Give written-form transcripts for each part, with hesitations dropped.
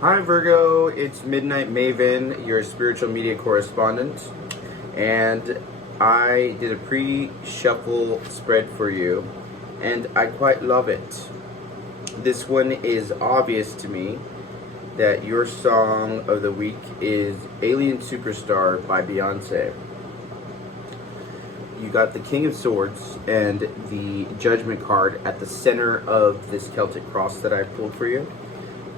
Hi Virgo, it's Midnight Maven, your spiritual media correspondent, and I did a pre-shuffle spread for you, and I quite love it. This one is obvious to me that your song of the week is Alien Superstar by Beyoncé. You got the King of Swords and the Judgment card at the center of this Celtic cross that I pulled for you.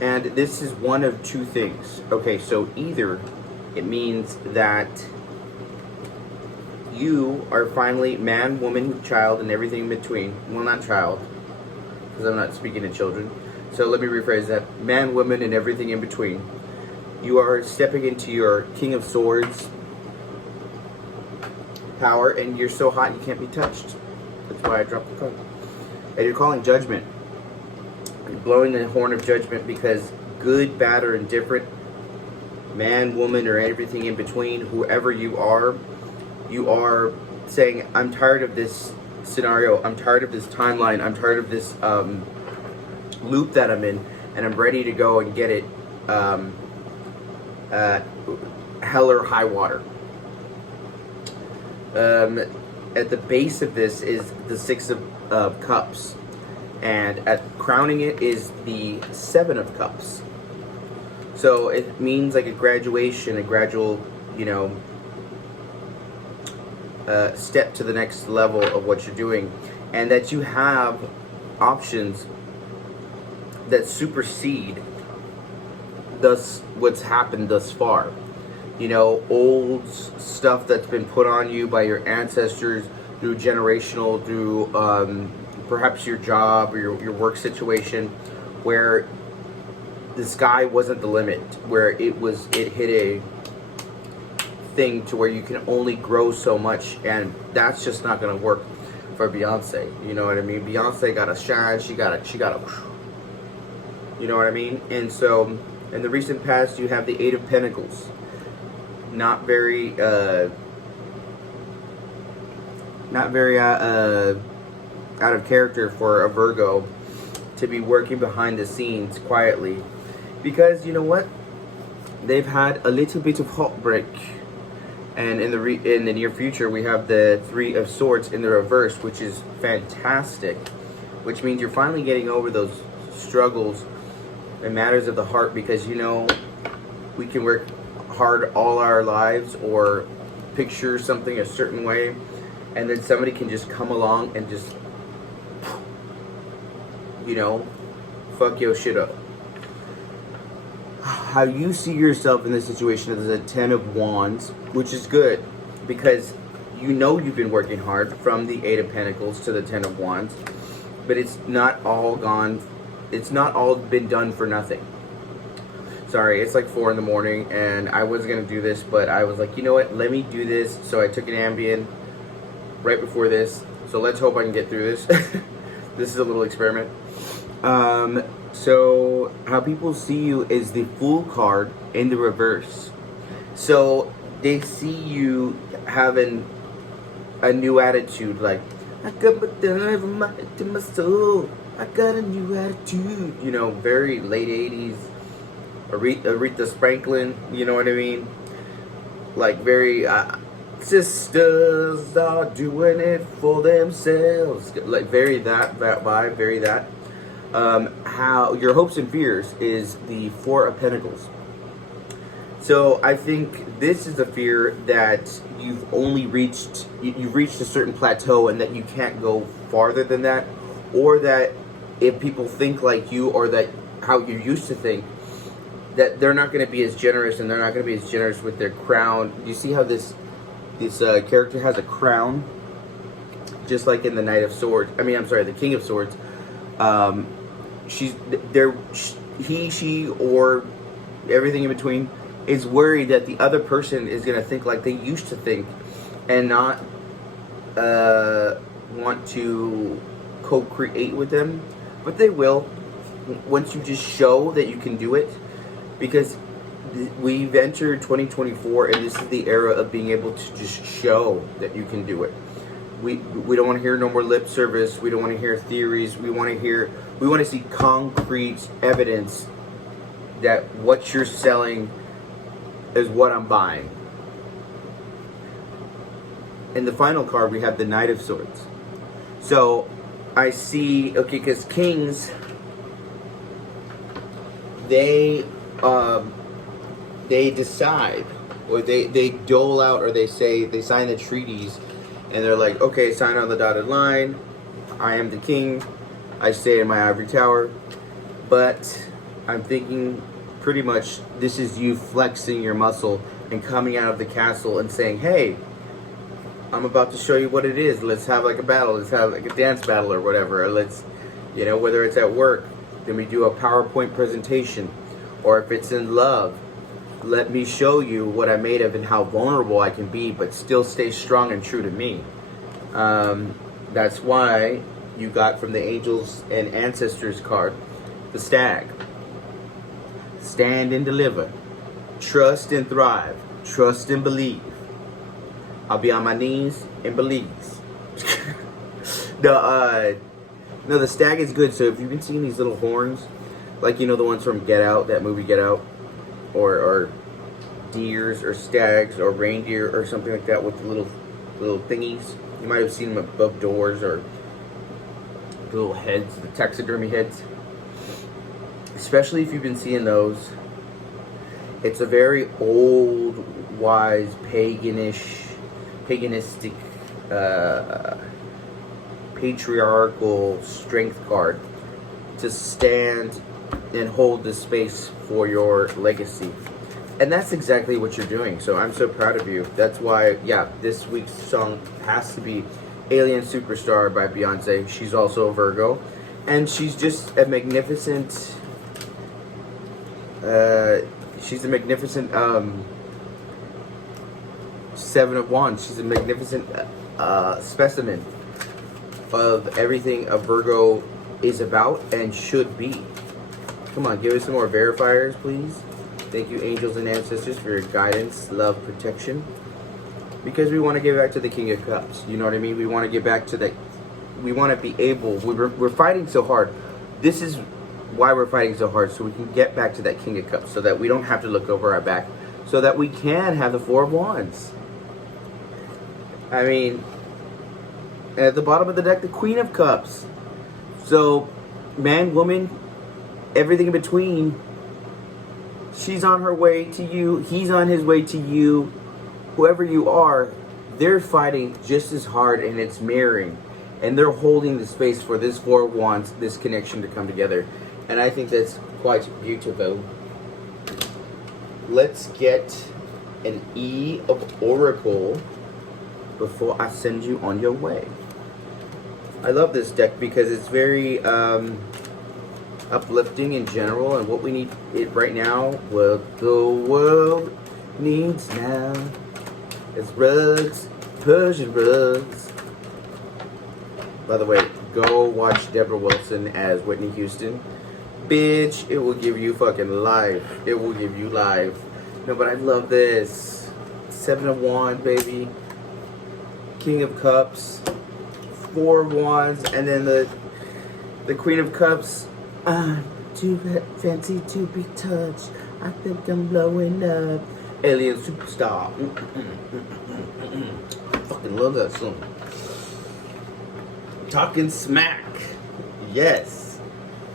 And this is one of two things. Okay, so either it means that you are finally man, woman, child, and everything in between. Well, not child, because I'm not speaking to children. So let me rephrase that. Man, woman, and everything in between. You are stepping into your King of Swords power, and you're so hot you can't be touched. That's why I dropped the card. And you're calling judgment. Blowing the horn of judgment, because good, bad, or indifferent, man, woman, or everything in between, whoever you are saying, I'm tired of this scenario, I'm tired of this timeline, I'm tired of this loop that I'm in, and I'm ready to go and get it hell or high water. At the base of this is the Six of Cups. And at crowning it is the Seven of Cups. So it means like a graduation, a gradual, step to the next level of what you're doing. And that you have options that supersede what's happened thus far. Old stuff that's been put on you by your ancestors through generational, through perhaps your job or your work situation, where the sky wasn't the limit, where it hit a thing to where you can only grow so much, and that's just not going to work for Beyonce. You know what I mean? Beyonce got to shine. She got to, you know what I mean? And so, in the recent past, you have the Eight of Pentacles. Not very out of character for a Virgo to be working behind the scenes quietly, because you know what, they've had a little bit of heartbreak, and in the near future we have the Three of Swords in the reverse, which is fantastic, which means you're finally getting over those struggles and matters of the heart, because we can work hard all our lives or picture something a certain way, and then somebody can just come along and just fuck your shit up. How you see yourself in this situation is a Ten of Wands, which is good, because you've been working hard from the Eight of Pentacles to the Ten of Wands, but it's not all been done for nothing. Sorry, it's like 4 in the morning, and I was gonna do this, but I was like, you know what, let me do this. So I took an Ambien right before this, so let's hope I can get through this. This is a little experiment. So how people see you is the Fool card in the reverse. So they see you having a new attitude, like, I got my dynamite to my soul, I got a new attitude. Very late 80s, Aretha Franklin, you know what I mean? Like very, sisters are doing it for themselves. Like very that vibe, very that. How your hopes and fears is the Four of Pentacles. So I think this is a fear that you've reached a certain plateau, and that you can't go farther than that, or that if people think like you, or that how you used to think, that they're not going to be as generous, and they're not going to be as generous with their crown. You see how this character has a crown, just like in the Knight of Swords. The King of Swords. She, or everything in between is worried that the other person is going to think like they used to think, and not want to co-create with them. But they will, once you just show that you can do it, because we've entered 2024, and this is the era of being able to just show that you can do it. We don't want to hear no more lip service. We don't want to hear theories. We want to see concrete evidence that what you're selling is what I'm buying. In the final card, we have the Knight of Swords. So I see, okay, because kings, they decide, or they dole out, or they sign the treaties, and they're like, okay, sign on the dotted line. I am the king. I stay in my ivory tower. But I'm thinking pretty much this is you flexing your muscle and coming out of the castle and saying, hey, I'm about to show you what it is. Let's have like a battle. Let's have like a dance battle or whatever. Or let's, you know, whether it's at work, then we do a PowerPoint presentation. Or if it's in love, let me show you what I'm made of and how vulnerable I can be, but still stay strong and true to me. That's why you got from the Angels and Ancestors card, the Stag. Stand and deliver. Trust and thrive. Trust and believe. I'll be on my knees and believes. No, the Stag is good. So if you've been seeing these little horns, like, you know, the ones from Get Out, that movie Get Out, or deers or stags or reindeer or something like that with the little thingies. You might have seen them above doors, or the little heads, the taxidermy heads. Especially if you've been seeing those, it's a very old, wise, paganistic, patriarchal strength card to stand and hold the space for your legacy. And that's exactly what you're doing. So I'm so proud of you. That's why, yeah, this week's song has to be Alien Superstar by Beyoncé. She's also a Virgo. And she's just a magnificent, Seven of Wands. She's a magnificent specimen of everything a Virgo is about and should be. Come on, give us some more verifiers, please. Thank you, angels and ancestors, for your guidance, love, protection. Because we want to get back to the King of Cups. You know what I mean? We want to get back to that. We want to be able. We're fighting so hard. This is why we're fighting so hard, so we can get back to that King of Cups, so that we don't have to look over our back, so that we can have the Four of Wands. I mean, at the bottom of the deck, the Queen of Cups. So, man, woman, everything in between. She's on her way to you. He's on his way to you. Whoever you are, they're fighting just as hard, and it's mirroring. And they're holding the space for this Four of Wands, this connection to come together. And I think that's quite beautiful. Let's get an E of Oracle before I send you on your way. I love this deck because it's very uplifting in general, and what we need it right now, what the world needs now is rugs, Persian rugs. By the way, go watch Deborah Wilson as Whitney Houston. Bitch, it will give you fucking life. It will give you life. No, but I love this. Seven of Wands, baby. King of Cups. Four of Wands. And then the Queen of Cups. I'm too fancy to be touched. I think I'm blowing up. Alien Superstar. I fucking love that song. Talking Smack. Yes.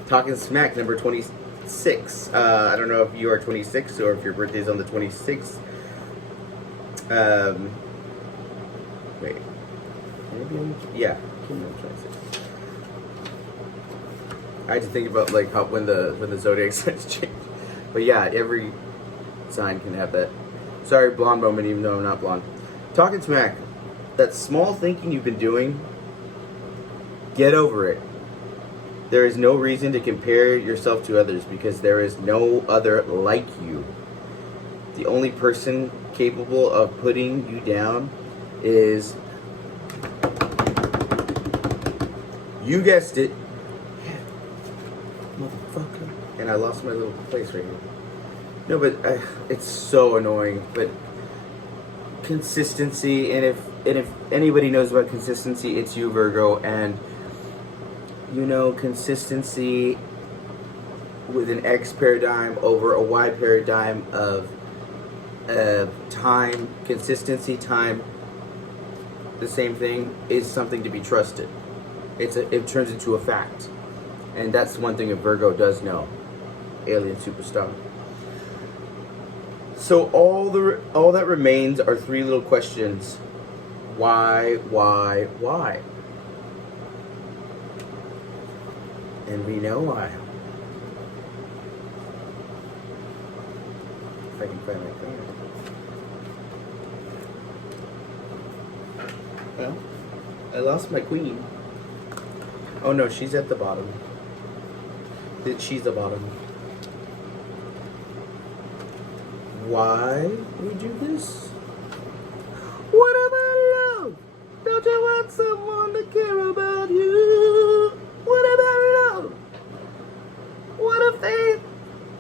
Talking Smack, number 26. I don't know if you are 26 or if your birthday's on the 26th. Wait. Maybe yeah. I'm 26. I had to think about like how when the zodiac signs change. But yeah, every sign can have that. Sorry, blonde moment, even though I'm not blonde. Talking Smack. That small thinking you've been doing, get over it. There is no reason to compare yourself to others because there is no other like you. The only person capable of putting you down is, you guessed it, motherfucker. And I lost my little place right here. No, but it's so annoying. But consistency, and if anybody knows about consistency, it's you, Virgo. And you know, consistency with an X paradigm over a Y paradigm of time, consistency, time, the same thing, is something to be trusted. It turns into a fact. And that's one thing a Virgo does know. Alien superstar. So all that remains are three little questions. Why? And we know why. If I can find my card. Well, I lost my queen. Oh no, she's at the bottom. She's the bottom. Why we do this? What about love? Don't you want someone to care about you? What about love? What if they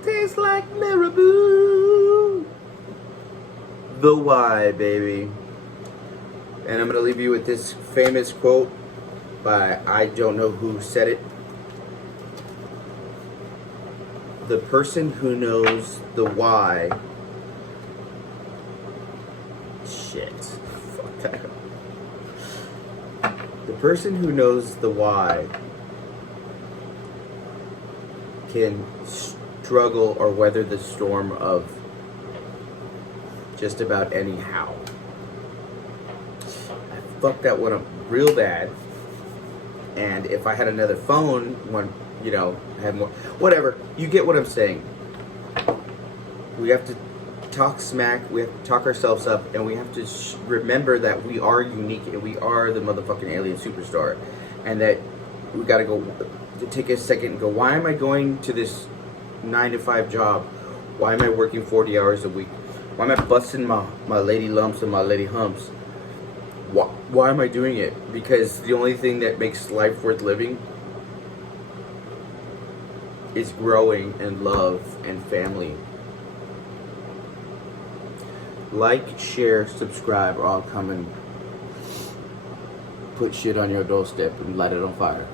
taste like marabou? The why, baby. And I'm going to leave you with this famous quote by, I don't know who said it. The person who knows the why. Shit. Fuck that. The person who knows the why can struggle or weather the storm of just about any how. I fucked that one up real bad. And if I had another phone, one, you know, had more, whatever, you get what I'm saying. We have to talk smack, we have to talk ourselves up, and we have to remember that we are unique and we are the motherfucking alien superstar. And that we gotta go, to take a second and go, why am I going to this 9-to-5 job? Why am I working 40 hours a week? Why am I busting my lady lumps and my lady humps? Why am I doing it? Because the only thing that makes life worth living is growing and love and family. Like, share, subscribe, or I'll come and put shit on your doorstep and light it on fire.